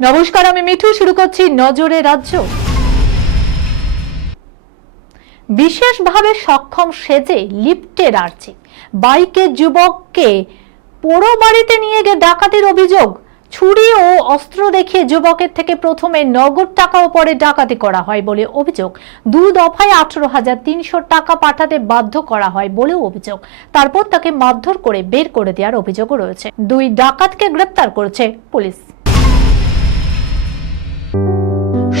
নমস্কার, আমি মিঠু। শুরু করছি নজরে রাজ্য। বিশেষভাবে সক্ষম সেজে লিফটের আর্চি। বাইকের যুবককে পোড়ো বাড়িতে নিয়ে গিয়ে ডাকাতির অভিযোগ। ছুরি ও অস্ত্র দেখিয়ে যুবকের থেকে প্রথমে নগদ টাকা ও পরে ডাকাতি করা হয় বলে অভিযোগ। দু দফায় আঠারো হাজার তিনশো টাকা পাঠাতে বাধ্য করা হয় বলেও অভিযোগ। তারপর তাকে মারধর করে বের করে দেওয়ার অভিযোগও রয়েছে। দুই ডাকাতকে গ্রেপ্তার করেছে police.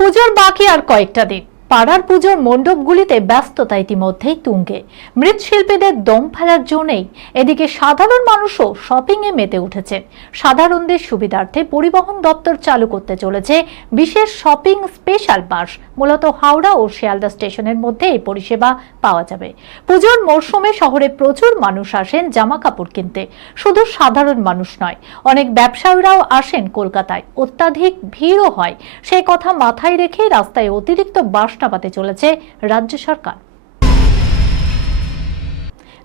পুজোর বাকি আর কয়েকটা দিন। পাড়ার পুজোর মণ্ডপগুলিতে ব্যস্ততা ইতিমধ্যেই তুঙ্গে। মৃৎশিল্পীদের দম ফেলার জন্যেই এদিকে সাধারণ মানুষও শপিংয়ে মেতে উঠেছেন সাধারণদের সুবিধার্থে পরিবহন দপ্তর চালু করতে চলেছে বিশেষ শপিং স্পেশাল বাস। মূলত হাওড়া ও শিয়ালদা স্টেশনের মধ্যে এই পরিষেবা পাওয়া যাবে। পুজোর মরশুমে শহরে প্রচুর মানুষ আসেন জামা কাপড় কিনতে। শুধু সাধারণ মানুষ নয়, অনেক ব্যবসায়ীরাও আসেন কলকাতায়। অত্যাধিক ভিড়ও হয়। সেই কথা মাথায় রেখে রাস্তায় অতিরিক্ত বাস নামাতে চলেছে রাজ্য সরকার।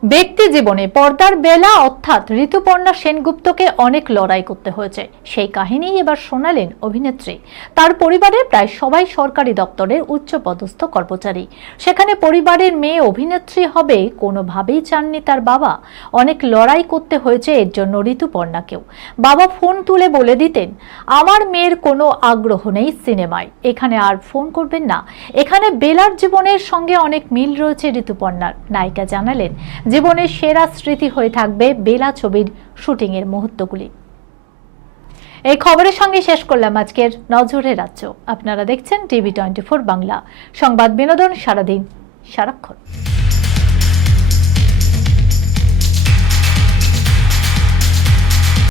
ব্যক্তি জীবনে পর্দার বেলা অর্থাৎ ঋতুপর্ণা সেনগুপ্তকে অনেক লড়াই করতে হয়েছে। সেই কাহিনী এবার শোনালেন অভিনেত্রী। তার পরিবারের প্রায় সবাই সরকারি দপ্তরের উচ্চপদস্থ কর্মচারী। সেখানে পরিবারের মেয়ে অভিনেত্রী হবে কোনোভাবেই চাননি তার বাবা। অনেক লড়াই করতে হয়েছে এর জন্য ঋতুপর্ণাকেও। বাবা ফোন তুলে বলে দিতেন, আমার মেয়ের কোনো আগ্রহ নেই সিনেমায়। এখানে আর ফোন করবেন না। এখানে বেলার জীবনের সঙ্গে অনেক মিল রয়েছে ঋতুপর্ণার। নায়িকা জানালেন জীবনের সেরা স্মৃতি হয়ে থাকবে বেলা ছবির শুটিংয়ের মুহূর্তগুলি। এই খবরের সঙ্গে শেষ করলাম আজকের নজরে রাজ্য। আপনারা দেখছেন টিভি টোয়েন্টি বাংলা। সংবাদ বিনোদন সারাদিন সারাক্ষণ।